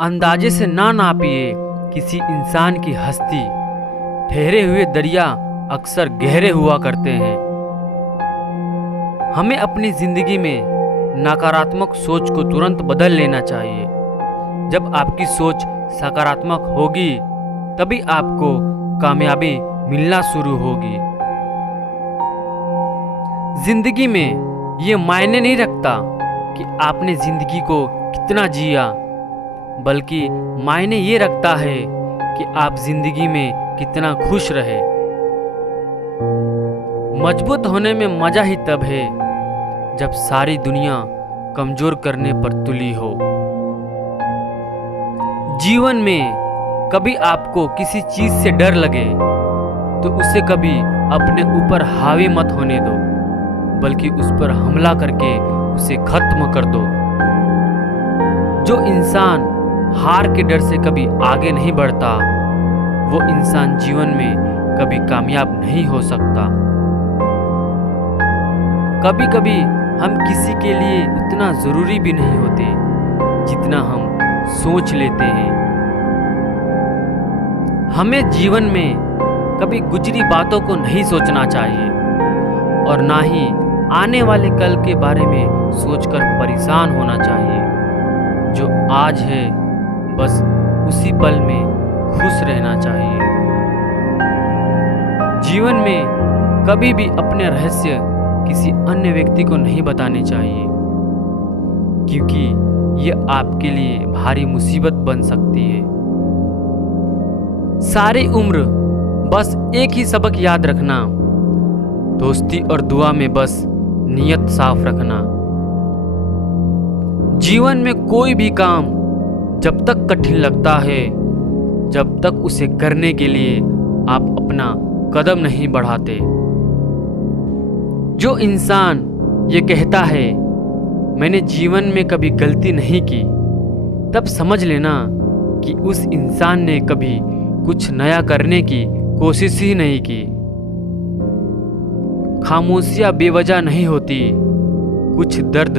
अंदाजे से ना नापिए किसी इंसान की हस्ती। ठहरे हुए दरिया अक्सर गहरे हुआ करते हैं। हमें अपनी जिंदगी में नकारात्मक सोच को तुरंत बदल लेना चाहिए। जब आपकी सोच सकारात्मक होगी तभी आपको कामयाबी मिलना शुरू होगी। जिंदगी में ये मायने नहीं रखता कि आपने जिंदगी को कितना जिया, बल्कि मायने ये रखता है कि आप जिंदगी में कितना खुश रहे। मजबूत होने में मजा ही तब है जब सारी दुनिया कमजोर करने पर तुली हो। जीवन में कभी आपको किसी चीज से डर लगे तो उसे कभी अपने ऊपर हावी मत होने दो, बल्कि उस पर हमला करके उसे खत्म कर दो। जो इंसान हार के डर से कभी आगे नहीं बढ़ता, वो इंसान जीवन में कभी कामयाब नहीं हो सकता। कभी कभी हम किसी के लिए उतना जरूरी भी नहीं होते जितना हम सोच लेते हैं। हमें जीवन में कभी गुजरी बातों को नहीं सोचना चाहिए और ना ही आने वाले कल के बारे में सोचकर परेशान होना चाहिए। जो आज है बस उसी पल में खुश रहना चाहिए। जीवन में कभी भी अपने रहस्य किसी अन्य व्यक्ति को नहीं बताने चाहिए, क्योंकि ये आपके लिए भारी मुसीबत बन सकती है। सारी उम्र बस एक ही सबक याद रखना, दोस्ती और दुआ में बस नियत साफ रखना। जीवन में कोई भी काम जब तक कठिन लगता है, जब तक उसे करने के लिए आप अपना कदम नहीं बढ़ाते। जो इंसान ये कहता है मैंने जीवन में कभी गलती नहीं की, तब समझ लेना कि उस इंसान ने कभी कुछ नया करने की कोशिश ही नहीं की। खामोशियां बेवजह नहीं होती, कुछ दर्द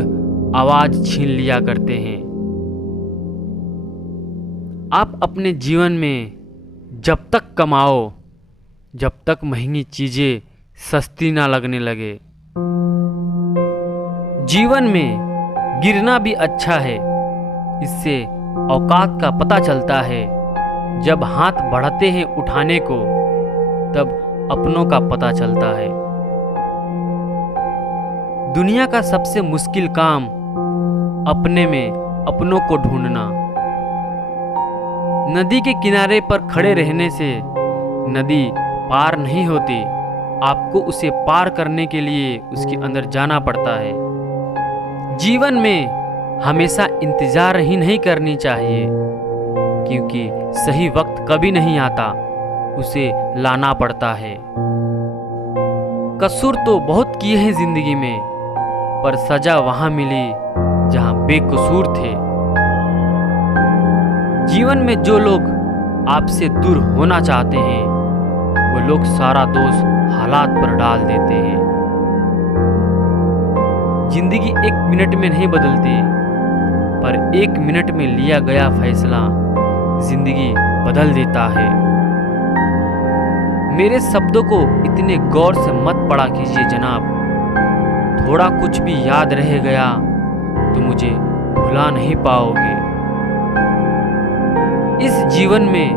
आवाज छीन लिया करते हैं। आप अपने जीवन में जब तक कमाओ, जब तक महंगी चीजें सस्ती ना लगने लगे। जीवन में गिरना भी अच्छा है, इससे औकात का पता चलता है। जब हाथ बढ़ाते हैं उठाने को, तब अपनों का पता चलता है। दुनिया का सबसे मुश्किल काम अपने में अपनों को ढूंढना। नदी के किनारे पर खड़े रहने से नदी पार नहीं होती, आपको उसे पार करने के लिए उसके अंदर जाना पड़ता है। जीवन में हमेशा इंतजार ही नहीं करनी चाहिए, क्योंकि सही वक्त कभी नहीं आता, उसे लाना पड़ता है। कसूर तो बहुत किए हैं जिंदगी में, पर सजा वहां मिली जहां बेकसूर थे। जीवन में जो लोग आपसे दूर होना चाहते हैं, वो लोग सारा दोष हालात पर डाल देते हैं। जिंदगी एक मिनट में नहीं बदलती, पर एक मिनट में लिया गया फैसला जिंदगी बदल देता है। मेरे शब्दों को इतने गौर से मत पढ़ा कीजिए जनाब। थोड़ा कुछ भी याद रह गया तो मुझे भुला नहीं पाओगे। इस जीवन में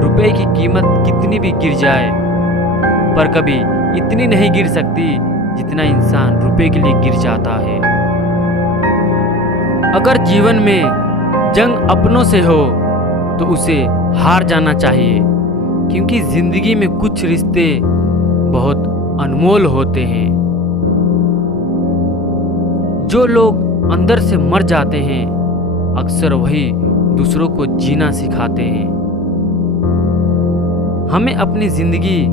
रुपए की कीमत कितनी भी गिर जाए, पर कभी इतनी नहीं गिर सकती जितना इंसान रुपए के लिए गिर जाता है। अगर जीवन में जंग अपनों से हो तो उसे हार जाना चाहिए, क्योंकि जिंदगी में कुछ रिश्ते बहुत अनमोल होते हैं। जो लोग अंदर से मर जाते हैं, अक्सर वही दूसरों को जीना सिखाते हैं। हमें अपनी जिंदगी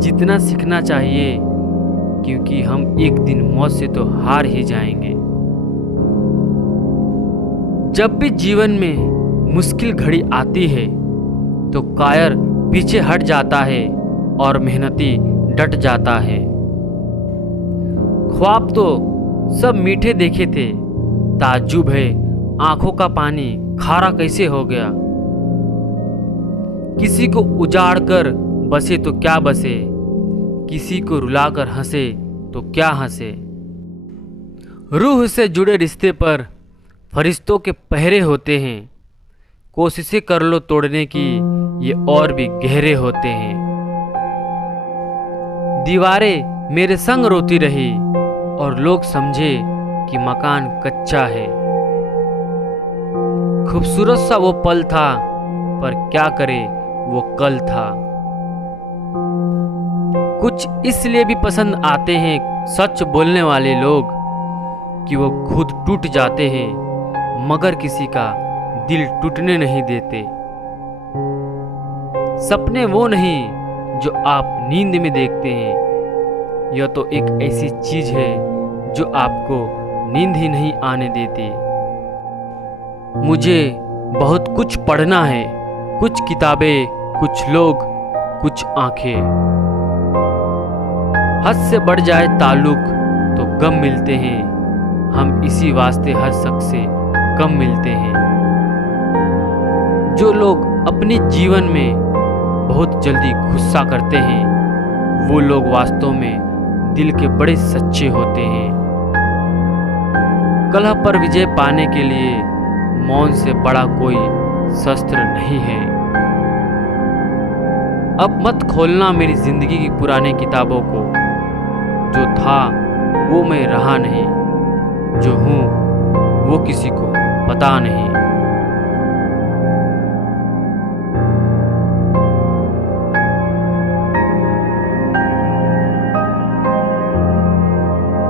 जितना सीखना चाहिए, क्योंकि हम एक दिन मौत से तो हार ही जाएंगे। जब भी जीवन में मुश्किल घड़ी आती है तो कायर पीछे हट जाता है और मेहनती डट जाता है। ख्वाब तो सब मीठे देखे थे, ताज्जुब है आंखों का पानी खारा कैसे हो गया। किसी को उजाड़ कर बसे तो क्या बसे, किसी को रुलाकर हंसे तो क्या हंसे। रूह से जुड़े रिश्ते पर फरिश्तों के पहरे होते हैं, कोशिशें कर लो तोड़ने की ये और भी गहरे होते हैं। दीवारें मेरे संग रोती रही और लोग समझे कि मकान कच्चा है। खूबसूरत सा वो पल था, पर क्या करे वो कल था। कुछ इसलिए भी पसंद आते हैं सच बोलने वाले लोग कि वो खुद टूट जाते हैं मगर किसी का दिल टूटने नहीं देते। सपने वो नहीं जो आप नींद में देखते हैं, यह तो एक ऐसी चीज है जो आपको नींद ही नहीं आने देती। मुझे बहुत कुछ पढ़ना है, कुछ किताबें, कुछ लोग, कुछ आंखें। हद से बढ़ जाए ताल्लुक तो गम मिलते हैं, हम इसी वास्ते हर शख्स से कम मिलते हैं। जो लोग अपने जीवन में बहुत जल्दी गुस्सा करते हैं, वो लोग वास्तव में दिल के बड़े सच्चे होते हैं। कलह पर विजय पाने के लिए मौन से बड़ा कोई शस्त्र नहीं है। अब मत खोलना मेरी जिंदगी की पुरानी किताबों को, जो था वो मैं रहा नहीं, जो हूँ वो किसी को पता नहीं।